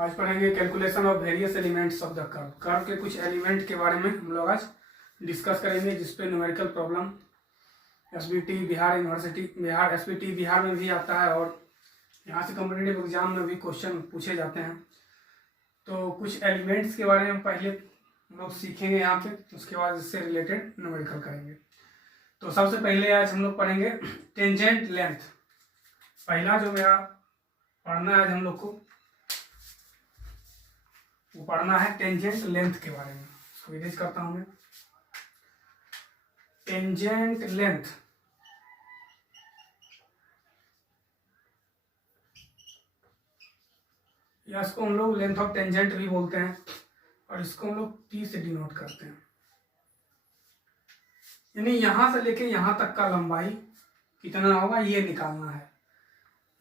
आज पढ़ेंगे calculation of various elements of the curve. Curve के कुछ एलिमेंट के बारे में हम लोग आज डिस्कस करेंगे, जिसपे numerical problem SBT Bihar university SBT Bihar में भी आता है और यहाँ से कॉम्पिटिटिव एग्जाम में भी क्वेश्चन पूछे जाते हैं। तो कुछ एलिमेंट्स के बारे में पहले हम लोग सीखेंगे यहाँ पे, उसके बाद इससे रिलेटेड न्यूमेरिकल करेंगे। तो सबसे पहले आज हम लोग पढ़ेंगे टेंजेंट लेंथ। पहला जो मेरा पढ़ना है आज हम लोग को, वो पढ़ना है टेंजेंट लेंथ के बारे में। इसको इरेज करता हूं मैं। टेंजेंट लेंथ या इसको हम लोग लेंथ ऑफ टेंजेंट भी बोलते हैं और इसको हम लोग टी से डिनोट करते हैं। यानी यहां से लेके यहां तक का लंबाई कितना होगा ये निकालना है।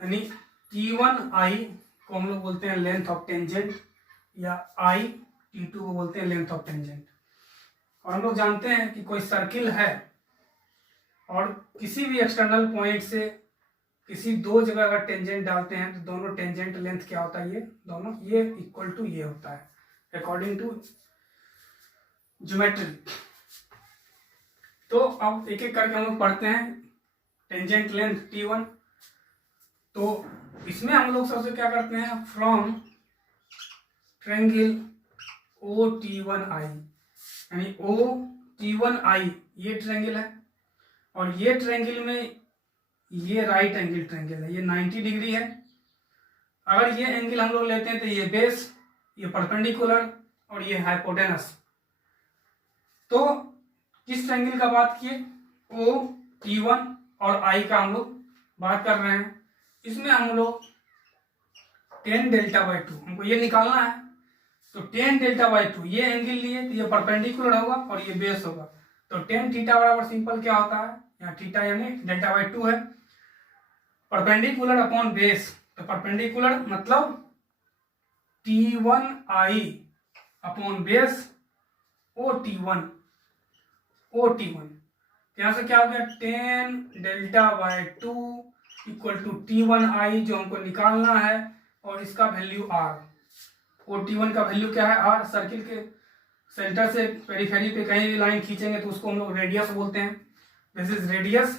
यानी T1i को हम लोग बोलते हैं लेंथ ऑफ टेंजेंट या T2 को बोलते हैं लेंथ ऑफ टेंजेंट। और हम लोग जानते हैं कि कोई सर्किल है और किसी भी एक्सटर्नल पॉइंट से किसी दो जगह अगर टेंजेंट डालते हैं तो दोनों टेंजेंट लेंथ क्या होता है, ये दोनों ये इक्वल टू ये होता है अकॉर्डिंग टू ज्योमेट्री। तो अब एक एक करके हम लोग पढ़ते हैं टेंजेंट लेंथ T1। तो इसमें हम लोग सबसे क्या करते हैं, फ्रॉम ट्रायंगल OT1i, यानी OT1i ये ट्रायंगल है और ये ट्रायंगल में ये राइट एंगल ट्रायंगल है, ये 90 डिग्री है। अगर ये एंगल हम लोग लेते हैं तो ये बेस, ये परपेंडिकुलर और ये हाइपोटेनस। तो किस ट्रायंगल का बात किए, OT1 और I का हम लोग बात कर रहे हैं। इसमें हम लोग tan डेल्टा/2 हमको ये निकालना है। तो tan डेल्टा/2 ये एंगल लिए तो ये परपेंडिकुलर होगा और ये बेस होगा। तो tan थीटा बराबर सिंपल क्या होता है, यहाँ थीटा यानी डेल्टा/2 है, परपेंडिकुलर अपॉन बेस। तो परपेंडिकुलर मतलब T1i अपॉन बेस OT1 यहाँ से क्या हो गया, tan डेल्टा/2 इक्वल टू T1i जो हमको निकालना है और इसका वैल्यू R। OT1 का वैल्यू क्या है, R। सर्किल के सेंटर से पेरिफेरी पे कहीं भी लाइन खींचेंगे तो उसको हम लोग रेडियस बोलते हैं। This is radius,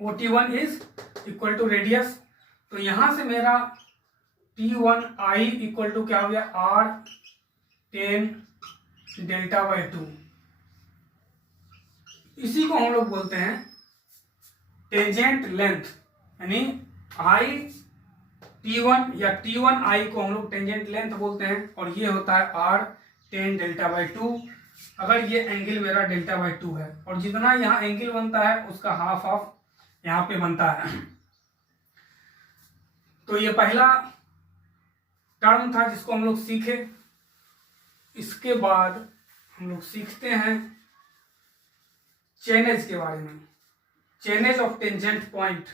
OT1 is equal to radius. तो यहां से मेरा T1i इक्वल टू क्या हो गया, R tan डेल्टा/2। इसी को हम लोग बोलते हैं टेंजेंट लेंथ, यानी T1 या T1i को हम लोग टेंजेंट लेंथ बोलते हैं और ये होता है R tan डेल्टा/2 अगर ये एंगल मेरा डेल्टा/2 है। और जितना यहाँ एंगल बनता है उसका हाफ ऑफ यहाँ पे बनता है। तो ये पहला टर्म था जिसको हम लोग सीखे। इसके बाद हम लोग सीखते हैं चेनेज के बारे में, chainage of tangent point.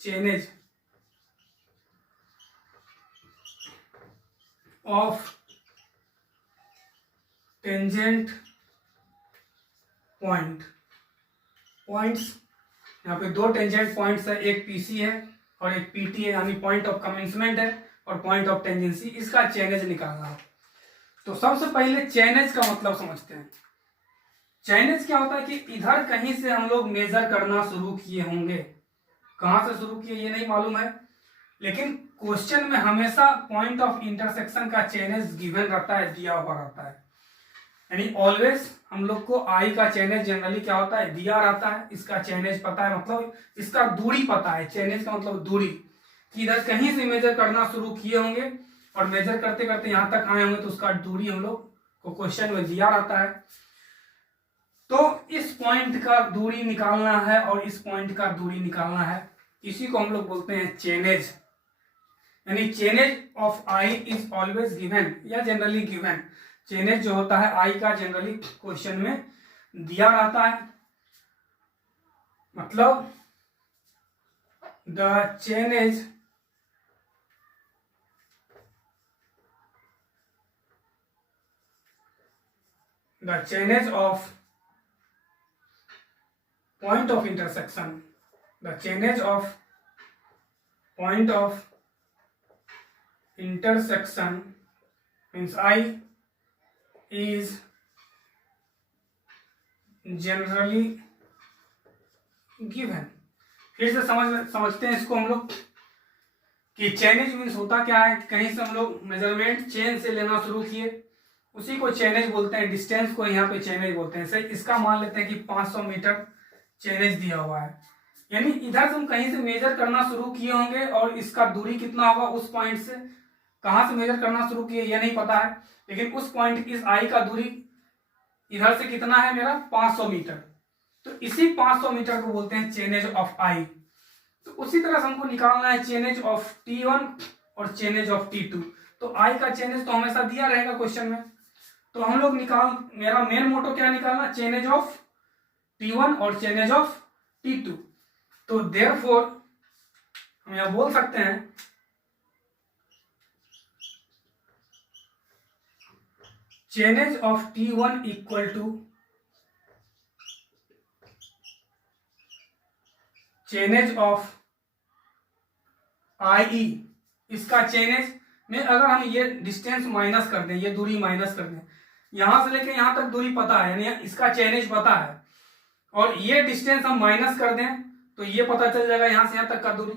Chainage of tangent point. Points यहाँ पे दो टेंजेंट पॉइंट्स है, एक पीसी है और एक पीटी है, यानी पॉइंट ऑफ कमेंसमेंट है और पॉइंट ऑफ टेंजेंसी। इसका चेनेज निकालना है। तो सबसे पहले चेनेज का मतलब समझते हैं। चेनेज क्या होता है कि इधर कहीं से हम लोग मेजर करना शुरू किए होंगे, कहां से शुरू किए ये नहीं मालूम है, लेकिन क्वेश्चन में हमेशा पॉइंट ऑफ इंटरसेक्शन का चेनेज गिवन रहता है, दिया हुआ रहता है। यानी ऑलवेज हम लोग को आई का चेनेज जनरली क्या होता है, दिया रहता है। इसका चेनेज पता है, मतलब इसका दूरी पता है। चेनेज का मतलब दूरी, कि इधर कहीं से मेजर करना शुरू किए होंगे और मेजर करते करते यहां तक आए होंगे तो उसका दूरी हम लोग को क्वेश्चन में दिया रहता है। तो इस पॉइंट का दूरी निकालना है और इस पॉइंट का दूरी निकालना है। इसी को हम लोग बोलते हैं चेनेज। यानी chainage of I is always given या जनरली गिवन। चेनेज जो होता है आई का जनरली क्वेश्चन में दिया रहता है। मतलब the chainage of point of intersection, the channage of point of intersection means I is generally given। फिर से समझते हैं इसको हम लोग कि चेनेज मीन्स होता क्या है। कहीं से हम लोग मेजरमेंट चेन से लेना शुरू किए, उसी को चेनेज बोलते हैं। डिस्टेंस को यहाँ पे चेनेज बोलते हैं। सही, इसका मान लेते हैं कि 500 मीटर चेनेज दिया हुआ है, यानी इधर से हम कहीं से मेजर करना शुरू किए होंगे और इसका दूरी कितना होगा उस पॉइंट से। कहां से मेजर करना शुरू किए ये नहीं पता है, लेकिन उस पॉइंट इस आई का दूरी इधर से कितना है मेरा 500 मीटर। तो इसी 500 मीटर को बोलते हैं चेनेज ऑफ आई। तो उसी तरह से हमको निकालना है चेनेज ऑफ T1 और चेनेज ऑफ T2। तो आई का चेनेज तो हमेशा दिया रहेगा क्वेश्चन में, तो हम लोग मेरा मेन मोटो क्या निकालना, चेनेज ऑफ T1 और चेनेज ऑफ T2। तो देयरफॉर हम यहां बोल सकते हैं chainage of T1 equal to chainage of IE। इसका चेनेज में अगर हम ये डिस्टेंस माइनस कर दें, ये दूरी माइनस कर दें, यहां से लेके यहां तक दूरी पता है, यानी इसका चेनेज पता है, और ये डिस्टेंस हम माइनस कर दें तो ये पता चल जाएगा यहां से यहां तक का दूरी।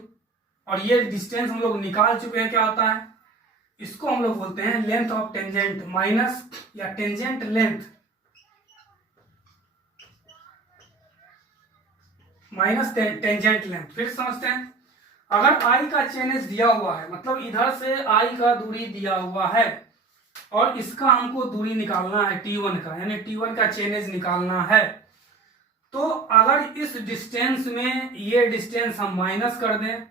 और ये डिस्टेंस हम लोग निकाल चुके हैं, क्या होता है, इसको हम लोग बोलते हैं लेंथ ऑफ टेंजेंट माइनस या tangent length minus tangent length. फिर समझते हैं, अगर आई का चेनेज दिया हुआ है, मतलब इधर से आई का दूरी दिया हुआ है और इसका हमको दूरी निकालना है T1 का, यानी T1 का चेनेज निकालना है, तो अगर इस डिस्टेंस में ये डिस्टेंस हम माइनस कर दें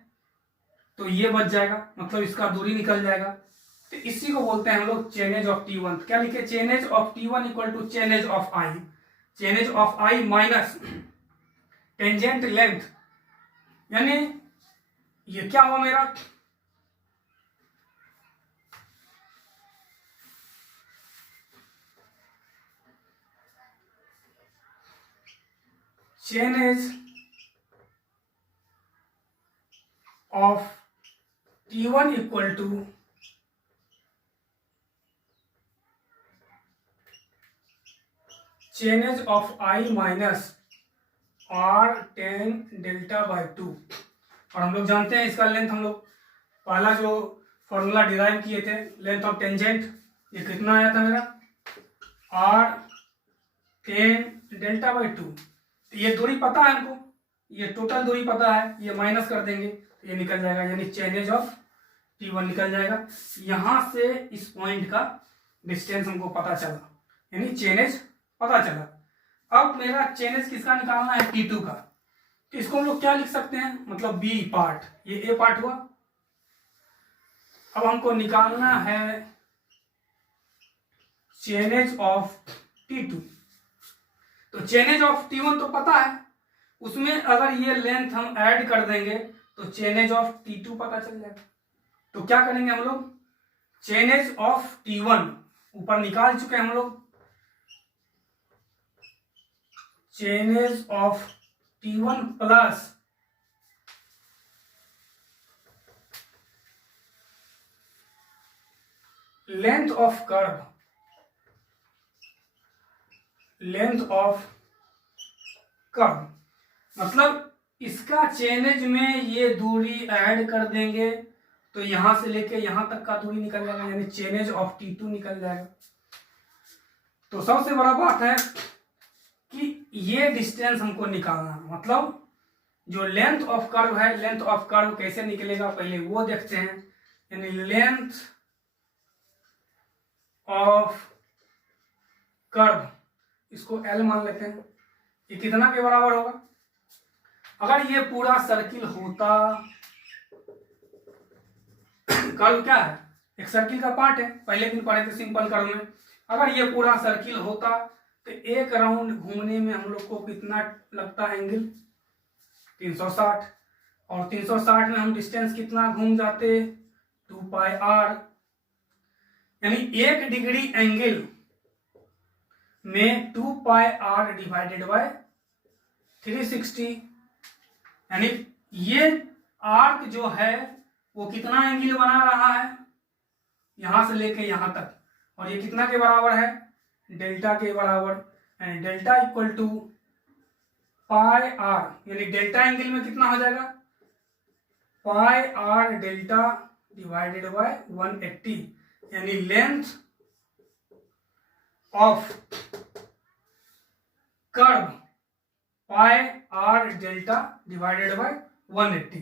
तो ये बच जाएगा, मतलब इसका दूरी निकल जाएगा। तो इसी को बोलते हैं हम लोग चेनेज ऑफ T1। क्या लिखे, chainage of T1 equal to chainage of I. Chainage of I minus tangent length, यानी ये क्या हुआ मेरा, chainage of T1 equal to chainage of I minus R10 delta by 2। और हम लोग जानते हैं इसका लेंथ, हम लोग पहला जो फॉर्मूला डिराइव किए थे लेंथ ऑफ टेंजेंट, ये कितना आया था मेरा R10 डेल्टा बाई 2। ये दूरी पता है हमको, ये टोटल दूरी पता है, ये माइनस कर देंगे तो ये निकल जाएगा, यानी चेनेज ऑफ T1 निकल जाएगा। यहां से इस पॉइंट का डिस्टेंस हमको पता चला, यानी चेनेज पता चला। अब मेरा चेनेज किसका निकालना है, T2 का। तो इसको हम लोग क्या लिख सकते हैं, मतलब बी पार्ट, ये ए पार्ट हुआ। अब हमको निकालना है चेनेज ऑफ T2। तो चेनेज ऑफ T1 तो पता है, उसमें अगर ये लेंथ हम ऐड कर देंगे तो चेनेज ऑफ T2 पता चल जाएगा। तो क्या करेंगे हम लोग, चेनेज ऑफ T1 ऊपर निकाल चुके हैं हम लोग, chainage of T1 plus length of curve, length of curve, मतलब इसका चेनेज में ये दूरी ऐड कर देंगे तो यहां से लेके यहां तक का दूरी निकल जाएगा, यानी चेनेज ऑफ T2 निकल जाएगा। तो सबसे बड़ा बात है कि ये डिस्टेंस हमको निकालना, मतलब जो लेंथ ऑफ कर्व है, लेंथ ऑफ कर्व कैसे निकलेगा पहले वो देखते हैं। यानी लेंथ ऑफ कर्व, इसको L मान लेते हैं, ये कितना के बराबर होगा, अगर ये पूरा सर्किल होता, कर्व क्या है, एक सर्किल का पार्ट है, पहले दिन पढ़े थे सिंपल कर्व में। अगर ये पूरा सर्किल होता तो एक राउंड घूमने में हम लोग को कितना लगता है एंगल, 360, और 360 में हम डिस्टेंस कितना घूम जाते, 2 पाई r, यानी 1 डिग्री एंगल में 2 पाई r डिवाइडेड बाय 360, यानी ये आर्क जो है वो कितना एंगल बना रहा है, यहां से लेके यहां तक, और ये कितना के बराबर है, डेल्टा के बराबर, and delta equal to pi R, यानी डेल्टा एंगल में कितना हो जाएगा, pi R delta divided by 180, यानी length of curve pi R delta divided by 180।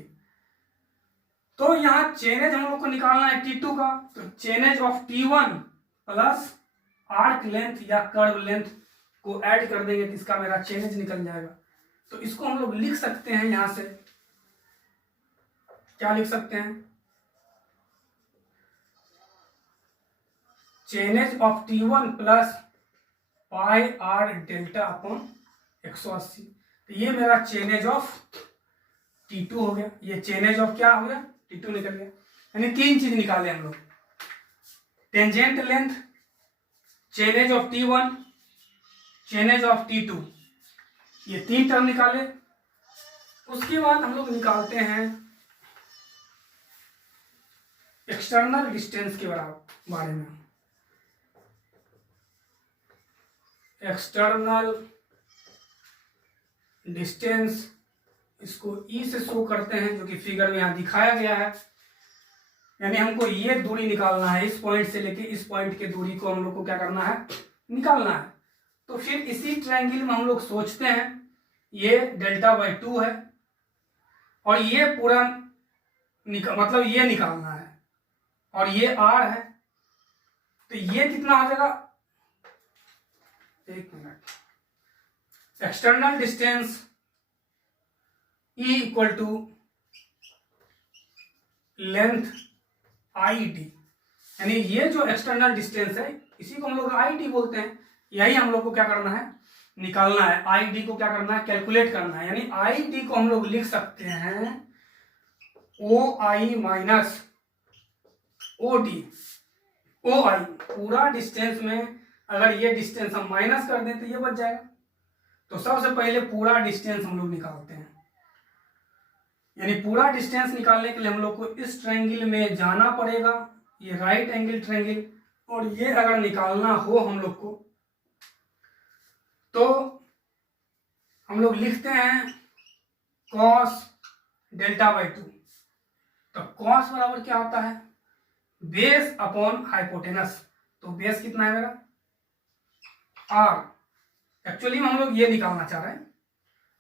तो यहां चेनेज हम लोग को निकालना है T2 का, तो chainage of T1 plus arc length या कर्व लेंथ को ऐड कर देंगे तो इसका मेरा चेनेज निकल जाएगा। तो इसको हम लोग लिख सकते हैं, यहां से क्या लिख सकते हैं, chainage of T1 plus pi R delta upon 180। तो ये मेरा चेनेज ऑफ T2 हो गया, ये चेनेज ऑफ क्या हो गया, T2 निकल गया। यानी तीन चीज निकाले हम लोग, tangent length, chainage of T1, chainage of T2, ये तीन टर्म निकाले। उसके बाद हम लोग निकालते हैं एक्सटर्नल डिस्टेंस के बारे में। एक्सटर्नल डिस्टेंस, इसको ई से शो करते हैं, जो कि फिगर में यहां दिखाया गया है। यानी हमको ये दूरी निकालना है, इस पॉइंट से लेके इस पॉइंट की दूरी को हम लोग को क्या करना है, निकालना है। तो फिर इसी ट्रायंगल में हम लोग सोचते हैं, ये डेल्टा बाई 2 है और ये पूरा मतलब ये निकालना है और ये आर है, तो ये कितना हो जाएगा, एक minute, external distance E equal to length I D, यानी ये जो एक्सटर्नल डिस्टेंस है इसी को हम लोग आई डी बोलते हैं। यही हम लोग को क्या करना है, निकालना है। आई डी को क्या करना है, कैलकुलेट करना है। यानी आई डी को हम लोग लिख सकते हैं ओ आई माइनस ओ डी। ओ आई पूरा डिस्टेंस में अगर ये डिस्टेंस हम माइनस कर दें तो ये बच जाएगा। तो सबसे पहले पूरा डिस्टेंस हम लोग निकालते हैं। यानी पूरा डिस्टेंस निकालने के लिए हम लोग को इस ट्रायंगल में जाना पड़ेगा, ये राइट एंगल ट्रायंगल, और ये अगर निकालना हो हम लोग को तो हम लोग लिखते हैं कॉस डेल्टा बाई 2। तो कॉस बराबर क्या होता है, बेस अपॉन हाइपोटेनस। तो बेस कितना है मेरा, आर। एक्चुअली में हम लोग ये निकालना चाह रहे हैं,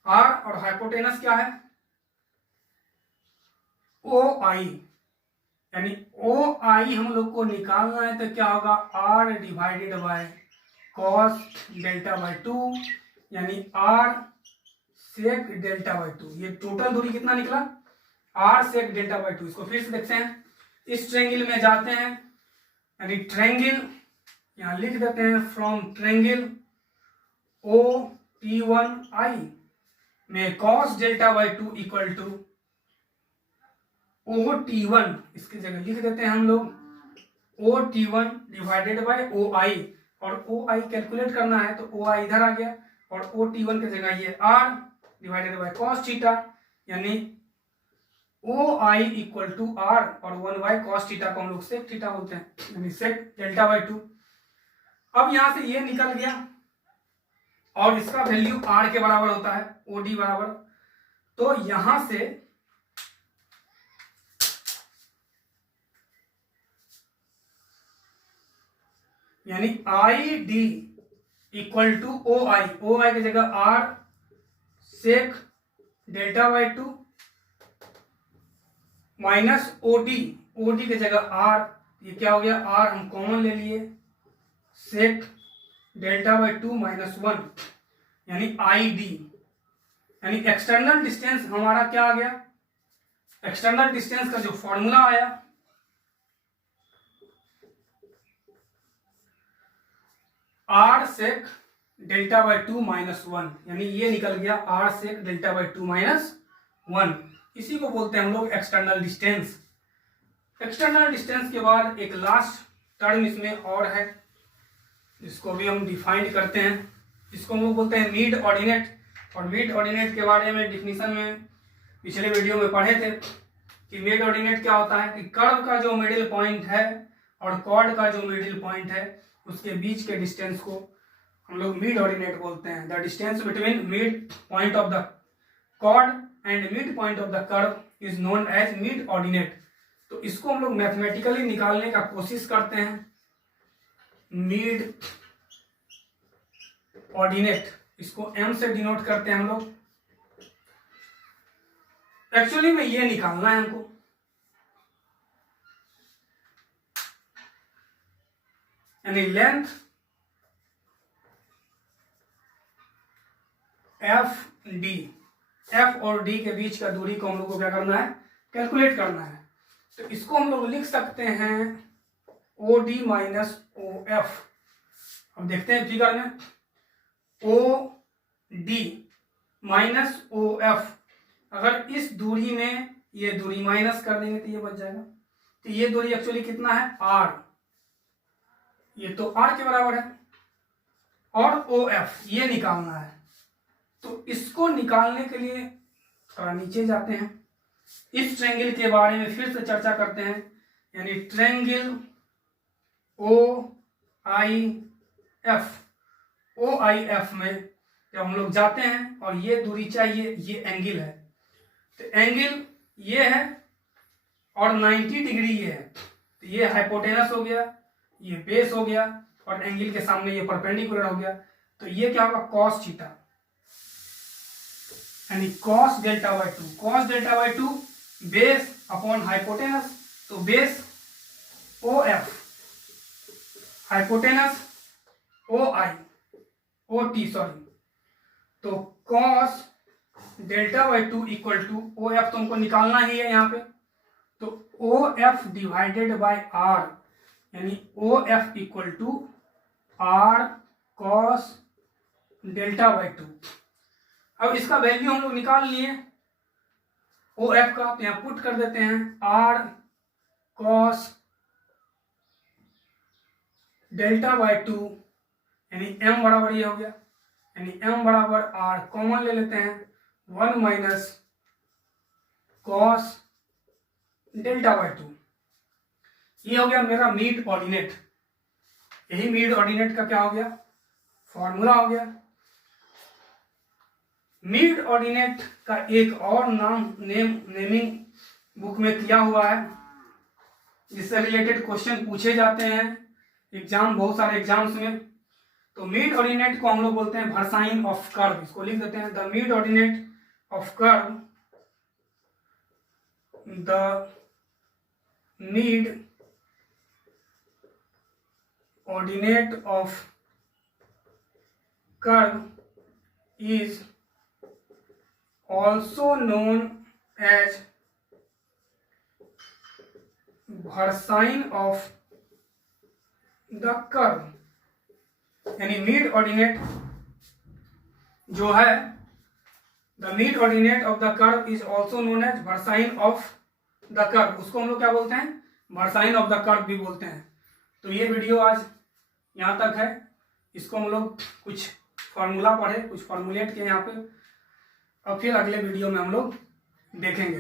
आर, और हाइपोटेनस क्या है, ओ आई। यानी ओ आई हम लोग को निकालना है तो क्या होगा, R divided by cos delta by 2, यानी आर सेक डेल्टा बाई 2। ये टोटल दूरी कितना निकला, आर सेक डेल्टा बाई 2। इसको फिर से देखते हैं, इस ट्रायंगल में जाते हैं, यानी ट्रायंगल यहां लिख देते हैं, from triangle O T1 I में cos delta by 2 equal to O T1, इसकी जगह लिख देते हैं हम लोग ओ T1 डिवाइडेड बाय ओ आई, और ओ आई कैलकुलेट करना है तो ओ आई इधर आ गया, और ओ T1 की जगह ये R divided by cos theta, यानी O I equal to R, और 1 बाय कॉस थीटा को हम लोग सेक थीटा बोलते हैं, यानी सेक डेल्टा बाई 2। अब यहां से ये निकल गया और इसका वैल्यू आर के बराबर होता है, ओ डी बराबर। तो यहां से यानी I D equal to O I, O I की जगह R sec delta by 2 minus O D की जगह आर, ये क्या हो गया, आर हम कॉमन ले लिए, सेक डेल्टा बाई 2 माइनस 1, यानी आई डी। यानी एक्सटर्नल डिस्टेंस हमारा क्या आ गया, एक्सटर्नल डिस्टेंस का जो फॉर्मूला आया, R sec delta by 2 minus 1, यानी ये निकल गया R sec delta by 2 minus 1। इसी को बोलते हैं हम लोग एक्सटर्नल डिस्टेंस। एक्सटर्नल डिस्टेंस के बाद एक लास्ट टर्म इसमें और है, जिसको भी हम डिफाइन करते हैं, जिसको हम लोग बोलते हैं मिड ऑर्डिनेट। और मिड ऑर्डिनेट के बारे में डिफिनीशन में पिछले वीडियो में पढ़े थे कि मिड ऑर्डिनेट क्या होता है, कि कर्व का जो मिडिल पॉइंट है और कॉर्ड का जो मिडिल पॉइंट है उसके बीच के डिस्टेंस को हम लोग मिड ऑर्डिनेट बोलते हैं। The distance between mid point of the chord and mid point of the curve is known as mid ordinate. तो इसको हम लोग मैथमेटिकली निकालने का कोशिश करते हैं। मिड ऑर्डिनेट, इसको m से डिनोट करते हैं हम लोग। एक्चुअली में ये निकालना है हमको, यानी लेंथ एफ डी, एफ और डी के बीच का दूरी को हम लोग को क्या करना है, कैलकुलेट करना है। तो इसको हम लोग लिख सकते हैं O D minus O F. अब देखते हैं फिगर में, O D minus O F, अगर इस दूरी में ये दूरी माइनस कर देंगे तो ये बच जाएगा। तो ये दूरी एक्चुअली कितना है, आर, ये तो आर के बराबर है। और ओ एफ ये निकालना है। तो इसको निकालने के लिए थोड़ा नीचे जाते हैं, इस ट्रायंगल के बारे में फिर से चर्चा करते हैं। यानी triangle O I F, O I F में जब हम लोग जाते हैं और ये दूरी चाहिए, ये एंगल है, तो एंगल ये है और 90 डिग्री ये है। तो ये हाइपोटेनस हो गया, ये बेस हो गया और एंगल के सामने ये परपेंडिकुलर हो गया। तो ये क्या होगा, कॉस थीटा, यानी cos delta by two. Cos delta by two base upon hypotenuse, तो base O F, hypotenuse O I, O T sorry. तो cos delta by two equal to O F, तो हमको निकालना ही है यहाँ पे। तो O F divided by R, यानी O F equal to R cos delta by two. अब इसका वैल्यू हम लोग निकाल लिए ओ एफ का, तो यहाँ पुट कर देते हैं R cos delta by two, यानी m बराबर ये हो गया, यानी m बराबर r, कॉमन ले लेते हैं 1 minus cos delta by to. ये हो गया मेरा मिड ऑर्डिनेट। यही मिड ऑर्डिनेट का क्या हो गया, फॉर्मूला हो गया। मिड ऑर्डिनेट का एक और नाम नेमिंग बुक में किया हुआ है, जिससे रिलेटेड क्वेश्चन पूछे जाते हैं एग्जाम, बहुत सारे एग्जाम्स में। तो मिड ऑर्डिनेट को हम लोग बोलते हैं वर्साइन ऑफ कर्व। इसको लिख देते हैं, the mid ordinate of curve, the mid ordinate of curve is also known as versine of the curve. यानी मिड ऑर्डिनेट जो है, the mid ordinate of the curve is also known as versine of the curve. उसको हम लोग क्या बोलते हैं, versine of the curve भी बोलते हैं। तो ये वीडियो आज यहाँ तक है। इसको हम लोग कुछ फार्मूला पढ़े, कुछ फार्मूलेट किए यहाँ पे, और फिर अगले वीडियो में हम लोग देखेंगे।